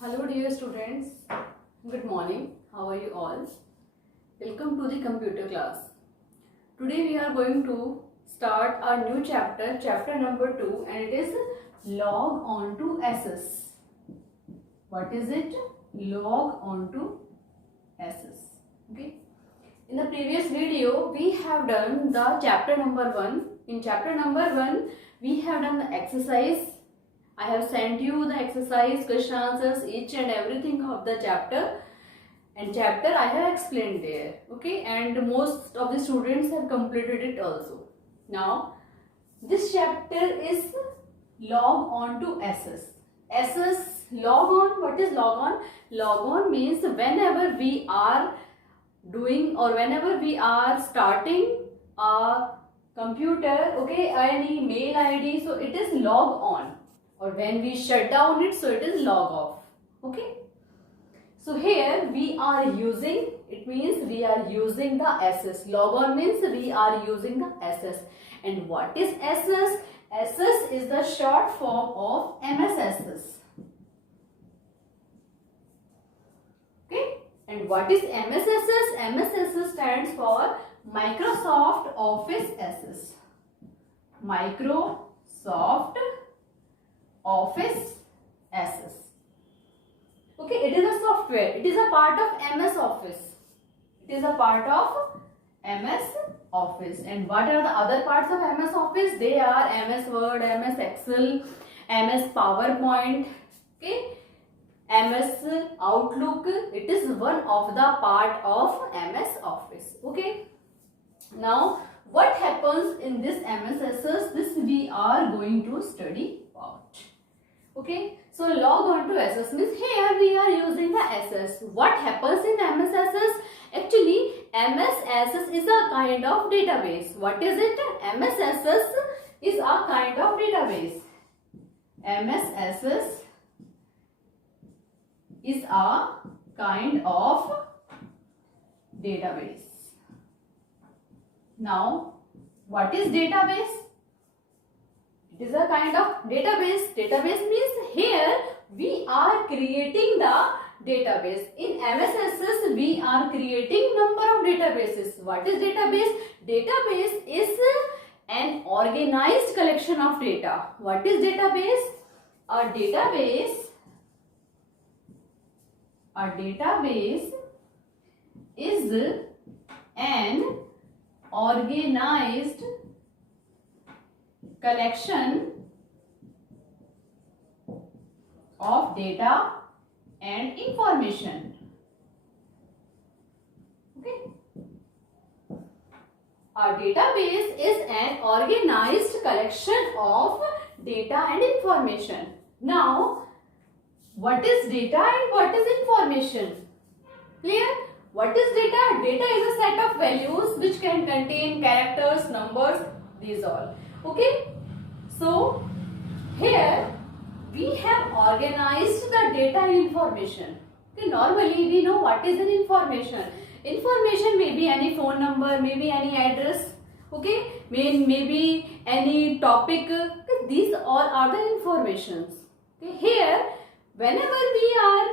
Hello dear students, good morning, how are you all? Welcome to the computer class. Today we are going to start our new chapter, chapter number 2, and it is log on to SS. What is it? Log on to SS. Okay. In the previous video we have done the chapter number 1. In chapter number 1 we have done the exercise. I have sent you the exercise, question answers, each and everything of the chapter. And chapter I have explained there. Okay, and most of the students have completed it also. Now, this chapter is log on to SS. SS, log on, what is log on? Log on means whenever we are doing or whenever we are starting a computer, okay, any mail ID, so it is log on. Or when we shut down it, so it is log off. Okay. So here we are using, it means we are using the SS. Log on means we are using the SS. And what is SS? SS is the short form of MSSS. Okay. And what is MSSS? MSSS stands for Microsoft Office SS. Microsoft Office SS. Okay, it is a software. It is a part of MS Office. It is a part of MS Office. And what are the other parts of MS Office? They are MS Word, MS Excel, MS PowerPoint, okay, MS Outlook. It is one of the part of MS Office. Okay. Now, what happens in this MSSS? This we are going to study about. Okay, so log on to SS means here we are using the SS. What happens in MSSS? Actually, MSSS is a kind of database. What is it? MSSS is a kind of database. MSSS is a kind of database. Now, what is database? It is a kind of database. Database means here we are creating the database. In MSSS we are creating number of databases. What is database? Database is an organized collection of data. What is database? A database is an organized collection of data and information. Okay. A database is an organized collection of data and information. Now, what is data and what is information? Clear? What is data? Data is a set of values which can contain characters, numbers, these all. Okay. So, here we have organized the data and information. Okay, normally we know what is an information. Information may be any phone number, maybe any address, okay, maybe any topic. Okay, these all are the informations. Okay, here whenever we are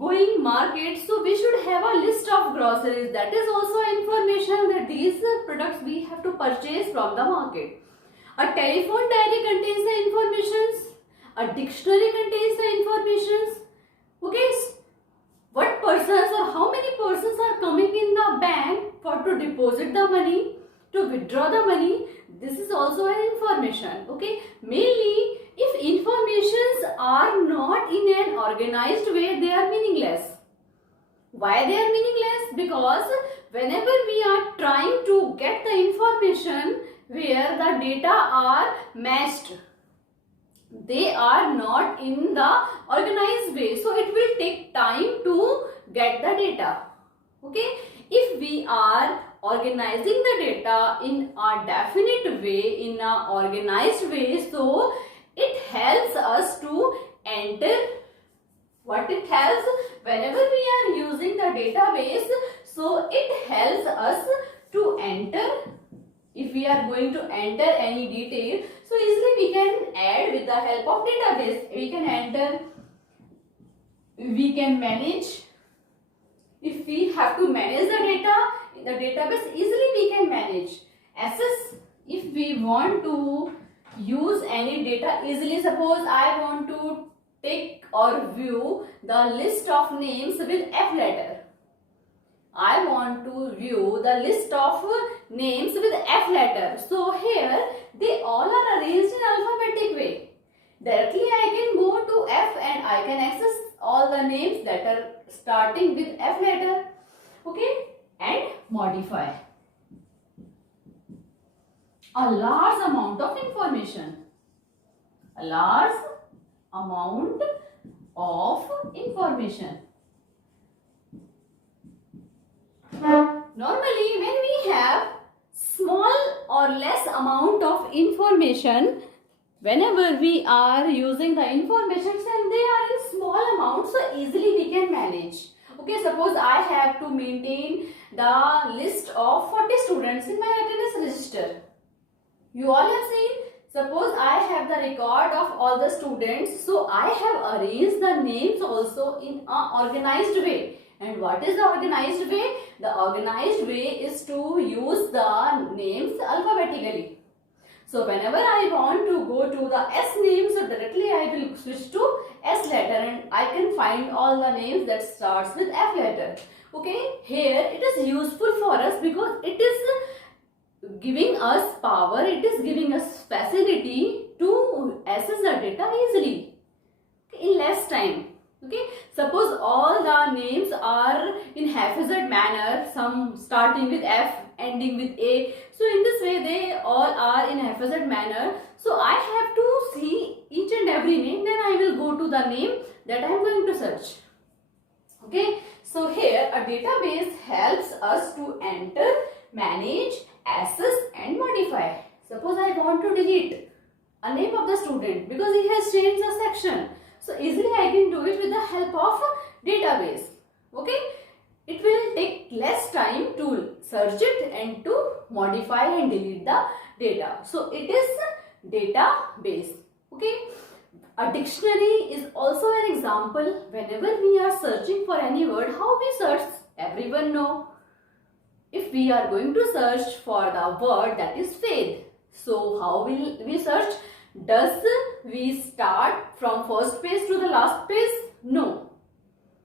going market, so we should have a list of groceries. That is also information that these products we have to purchase from the market. A telephone diary contains the informations. A dictionary contains the informations. Okay, what persons or how many persons are coming in the bank for to deposit the money, to withdraw the money. This is also an information. Okay, mainly if informations are not in an organized way, they are meaningless. Why they are meaningless? Because whenever we are trying to get the information where the data are matched, they are not in the organized way, so it will take time to get the data. Okay, if we are organizing the data in a definite way, in a organized way, so it helps us to enter. What it helps? Whenever we are using the database, so it helps us to enter. If we are going to enter any detail, so easily we can add with the help of database. We can enter we can manage. If we have to manage the data in the database, easily we can manage. Access, if we want to use any data easily, suppose I want to take or view the list of names with F letter. I want to view the list of names with F letter. So here they all are arranged in alphabetic way. Directly I can go to F and I can access all the names that are starting with F letter. Okay, and modify a large amount of information. A large amount of information. Normally, when we have small or less amount of information, whenever we are using the information and they are in small amounts, so easily we can manage. Okay, suppose I have to maintain the list of 40 students in my attendance register. You all have seen, suppose I have the record of all the students, so I have arranged the names also in an organized way. And what is the organized way? The organized way is to use the names alphabetically. So whenever I want to go to the S name, so directly I will switch to S letter and I can find all the names that starts with F letter. Okay, here it is useful for us because it is giving us power, it is giving us facility to access the data easily in less time. Okay, suppose all the names are in haphazard manner, some starting with F, ending with A. So in this way they all are in haphazard manner. So I have to see each and every name, then I will go to the name that I am going to search. Okay, so here a database helps us to enter, manage, access and modify. Suppose I want to delete a name of the student because he has changed the section. So easily I can do it with the help of a database. Okay, it will take less time to search it and to modify and delete the data. So it is database. Okay, a dictionary is also an example. Whenever we are searching for any word, how we search, everyone know. If we are going to search for the word that is faith, so how will we search? Does we start from first page to the last page? No.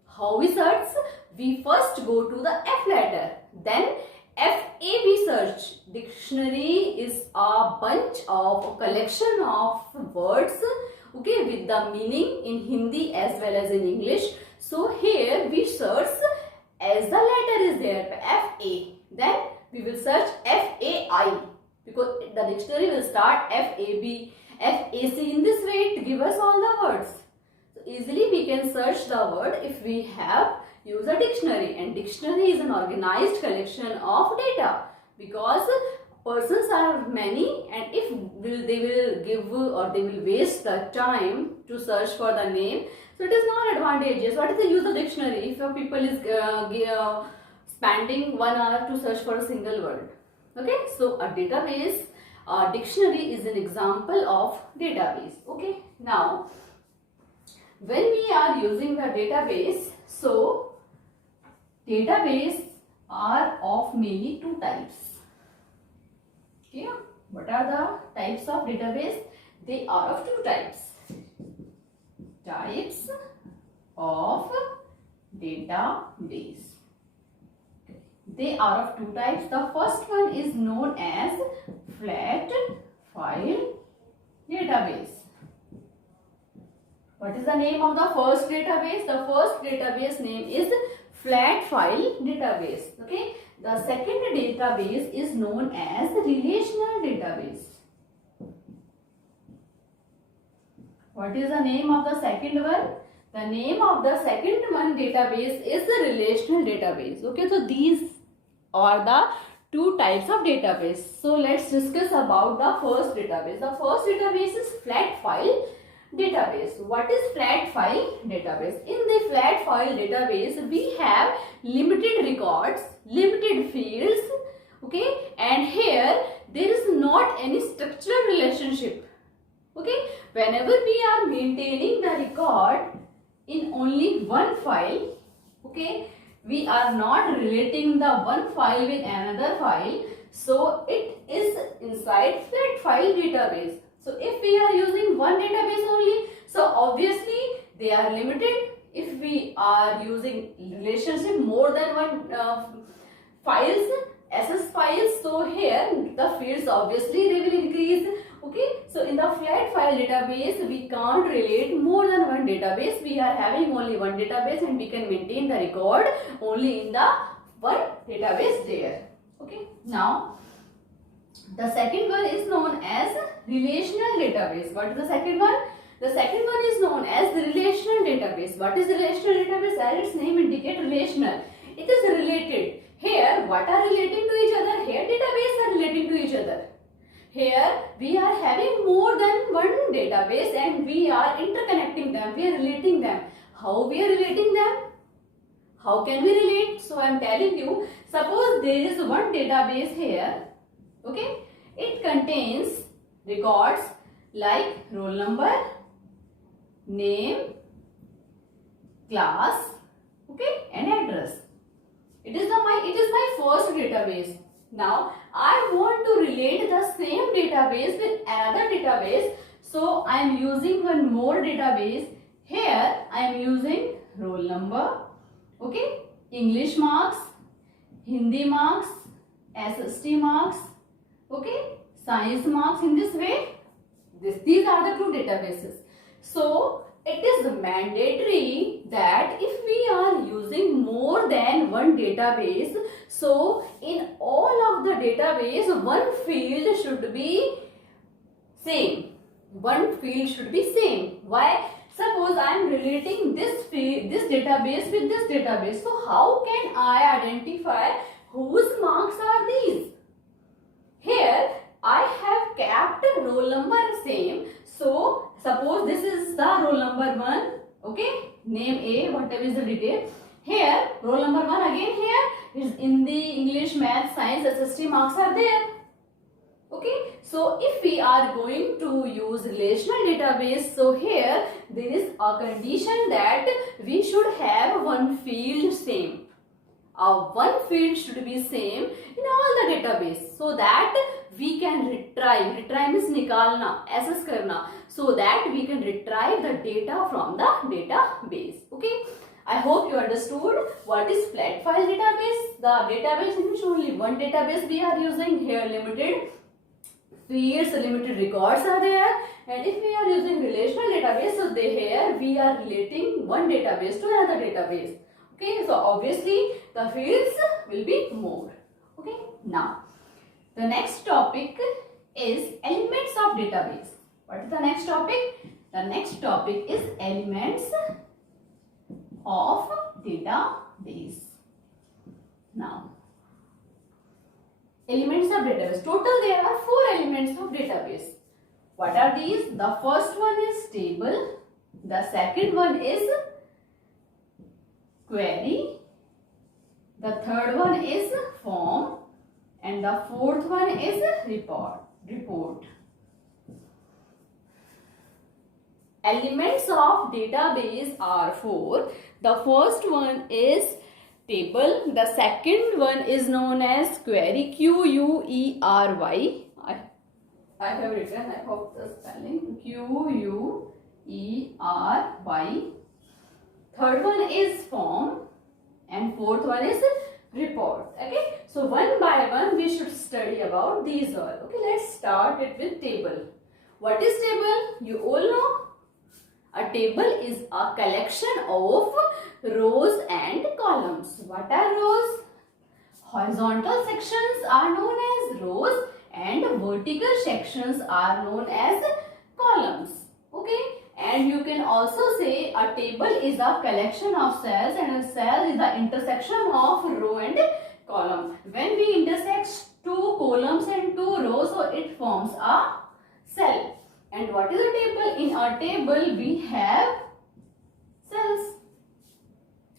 How we search? We first go to the F letter, then FAB search. Dictionary is a bunch of a collection of words, okay, with the meaning in Hindi as well as in English. So here we search as the letter is there, FA. Then we will search FAI because the dictionary will start FAB, FAC. In this way it gives us all the words. So easily we can search the word if we have used a dictionary, and dictionary is an organized collection of data because persons are many, and if they will give or they will waste the time to search for the name, so it is not advantageous. What is the use of dictionary if a people is spending 1 hour to search for a single word? Okay, so a database, a dictionary is an example of database. Okay, now when we are using the database, so database are of mainly two types. Okay, what are the types of database? They are of two types. Types of database. They are of two types. The first one is known as flat file database. What is the name of the first database? The first database name is flat file database. Okay. The second database is known as relational database. What is the name of the second one? The name of the second one database is the relational database. Okay, so these are the two types of database. So let's discuss about the first database. The first database is flat file database. What is flat file database? In the flat file database, we have limited records, limited fields, okay, and here there is not any structural relationship. Okay, whenever we are maintaining the record in only one file. Okay, we are not relating the one file with another file, so it is inside flat file database. So if we are using one database only, so obviously they are limited. If we are using relationship more than one files, SS files, so here the fields obviously they will increase. Okay, so in the flat file database we can't relate more than one database. We are having only one database and we can maintain the record only in the one database there. Okay, now the second one is known as relational database. What is the second one? The second one is known as the relational database. What is the relational database? As its name indicates, relational. It is related. Here, what are relating to each other? Here, database are relating to each other. Here, we are having more than one database and we are interconnecting them. We are relating them. How we are relating them? How can we relate? So, I am telling you, suppose there is one database here. Okay, it contains records like roll number, name, class, okay, and address. It is my first database. Now I want to relate the same database with another database. So I am using one more database. Here I am using roll number, okay, English marks, Hindi marks, SST marks, okay, science marks. In this way, these are the two databases. So it is mandatory that if we are using more than one database, so in all of the database one field should be same. One field should be same. Why? Suppose I am relating this database with this database. So how can I identify whose marks are these? Here I have kept roll number same. So suppose this is the roll number 1, okay, name A, whatever is the detail. Here roll number 1 again, here is in the English, Math, Science, SST marks are there. Okay, so if we are going to use relational database, so here there is a condition that we should have one field same. One field should be same in all the database, so that we can retrieve. Retrieve means nikalna, access karna, so that we can retrieve the data from the database. Okay, I hope you understood what is flat file database. The database in which only one database we are using. Here limited fields, limited records are there, and if we are using relational database, so here we are relating one database to another database. Okay, so obviously the fields will be more. Okay, now the next topic is elements of database. What is the next topic? The next topic is elements of database. Now, elements of database. Total there are 4 elements of database. What are these? The first one is table. The second one is query. The third one is form. And the fourth one is report. Elements of database are 4. The first one is table. The second one is known as query, Query. I have written, I hope the spelling, Query. Third one is form and fourth one is report. Okay, so one by one we should study about these all. Okay, let's start it with table. What is table? You all know. A table is a collection of rows and columns. What are rows? Horizontal sections are known as rows and vertical sections are known as columns. Okay, and you can also say a table is a collection of cells and a cell is the intersection of row and column. When we intersect 2 columns and 2 rows, so it forms a cell. And what is a table? In a table we have cells.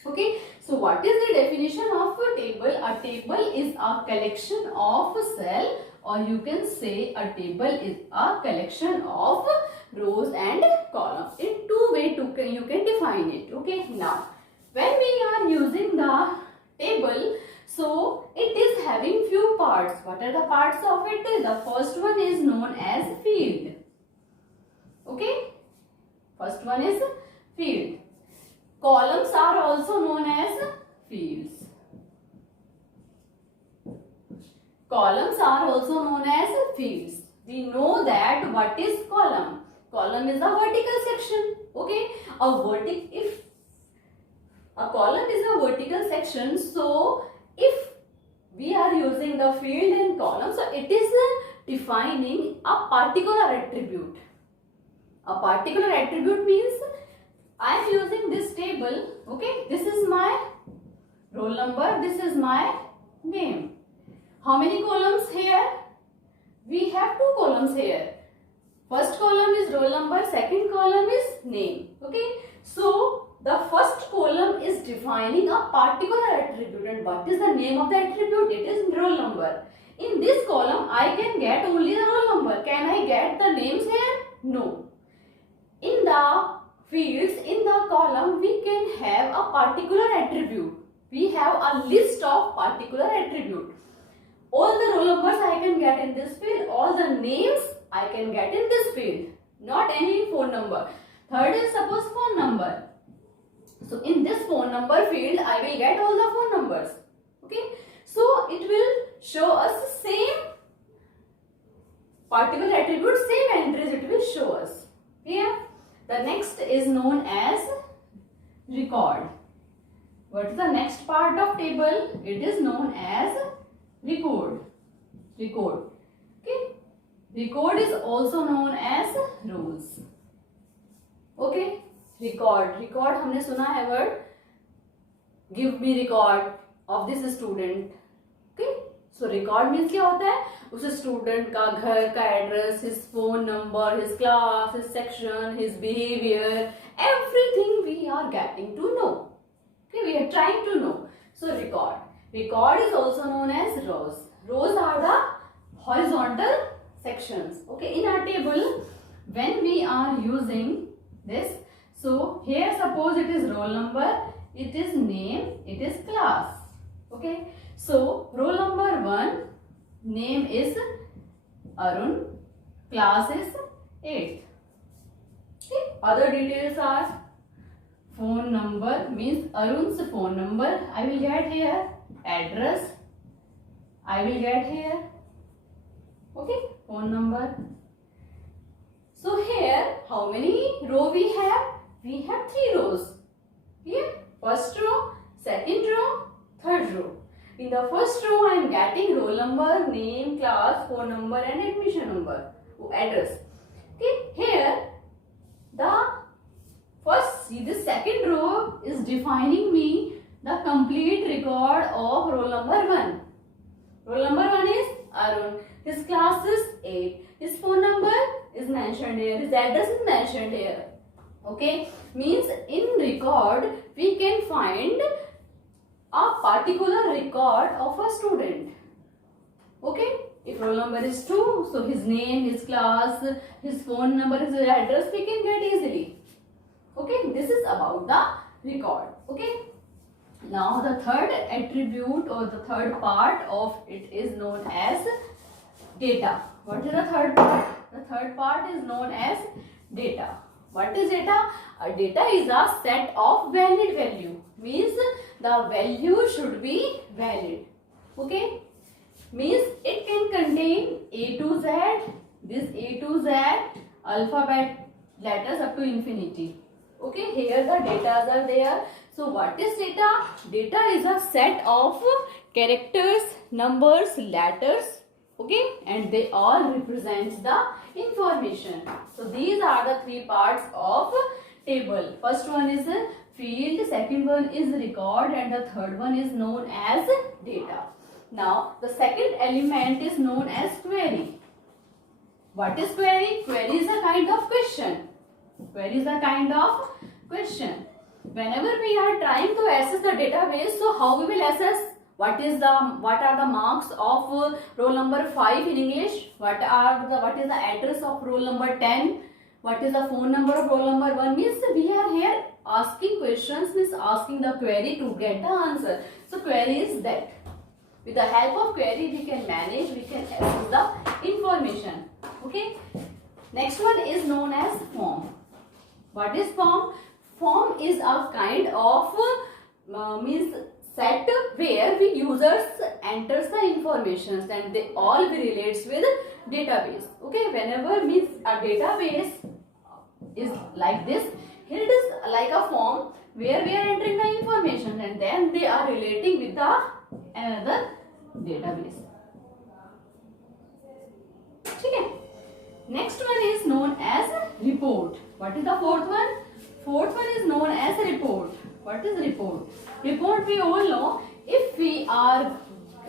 Okay, so what is the definition of a table? A table is a collection of cell, or you can say a table is a collection of rows and columns. In two ways you can define it. Okay, now when we are using the table, so it is having few parts. What are the parts of it? The first one is known as field. Okay, first one is field. Columns are also known as fields. Columns are also known as fields. We know that what is column. Column is a vertical section. Okay, if a column is a vertical section, so if we are using the field and column, so it is defining a particular attribute. A particular attribute means I am using this table. Okay, this is my roll number, this is my name. How many columns here? We have two columns here. First column is roll number, second column is name. Okay, so the first column is defining a particular attribute, and what is the name of the attribute? It is roll number. In this column I can get only the roll number. Can I get the names here? No. In the fields, in the column, we can have a particular attribute. We have a list of particular attribute. All the roll numbers I can get in this field, all the names I can get in this field, not any phone number. Third is suppose phone number. So in this phone number field, I will get all the phone numbers. Okay, so it will show us the same particular attribute, same entries it will show us. Here, the next is known as record. What is the next part of table? It is known as record. Record. Okay. Record is also known as rows. Okay. Record. Record हमने सुना है word. Give me record of this student. Okay. So record means क्या होता है? उस student का घर का address, his phone number, his class, his section, his behavior, everything we are getting to know. Okay, we are trying to know. So record. Record is also known as rows. Rows are the horizontal sections. Okay, in our table, when we are using this, so here suppose it is roll number, it is name, it is class. Okay, so roll number 1, name is Arun, class is 8th. Okay, other details are phone number means Arun's phone number I will get here, address I will get here. Okay, phone number. So here how many row we have? We have 3 rows. Here first row, second row, third row. In the first row I am getting roll number, name, class, phone number and admission number, address. Okay, here the first, see the second row is defining me the complete record of roll number 1. Roll number 1 is Arun. His class is 8. His phone number is mentioned here. His address is mentioned here. Okay, means in record we can find a particular record of a student. Okay, if roll number is 2, so his name, his class, his phone number, his address we can get easily. Okay, this is about the record. Okay, now the third attribute or the third part of it is known as data. What is the third part? The third part is known as data. What is data? Data is a set of valid value. Means the value should be valid. Okay, means it can contain A to Z, this A to Z, alphabet letters up to infinity. Okay, here the data are there. So what is data? Data is a set of characters, numbers, letters. Okay, and they all represent the information. So these are the 3 parts of table. First one is field, second one is record, and the third one is known as data. Now the second element is known as query. What is query? Query is a kind of question. Query is a kind of question. Whenever we are trying to access the database, so how we will access? What are the marks of roll number 5 in English? What is the address of roll number 10? What is the phone number of roll number 1 means we are here asking questions, means asking the query to get the answer. So query is that. With the help of query we can manage, we can access the information. Okay. Next one is known as form. What is form? Form is a kind of means set where the users enters the information and they all relates with database. Okay, whenever means a database is like this, here it is like a form where we are entering the information and then they are relating with the another database. Okay. Next one is known as report. What is the fourth one? Fourth one is known as report. What is report? Report we all know, if we are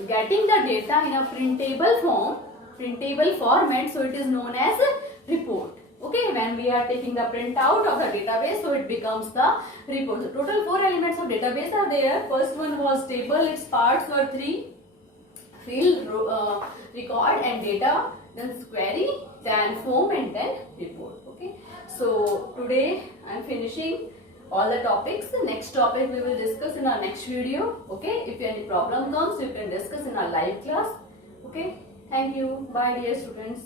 getting the data in a printable form, printable format, so it is known as report. Okay, when we are taking the printout of the database, so it becomes the report. So total 4 elements of database are there. First one was table, its parts were 3: field, record and data, then query, then form and then report. Okay, so today I am finishing all the topics. The next topic we will discuss in our next video. Okay, if any problem comes, you can discuss in our live class. Okay, thank you. Bye dear students.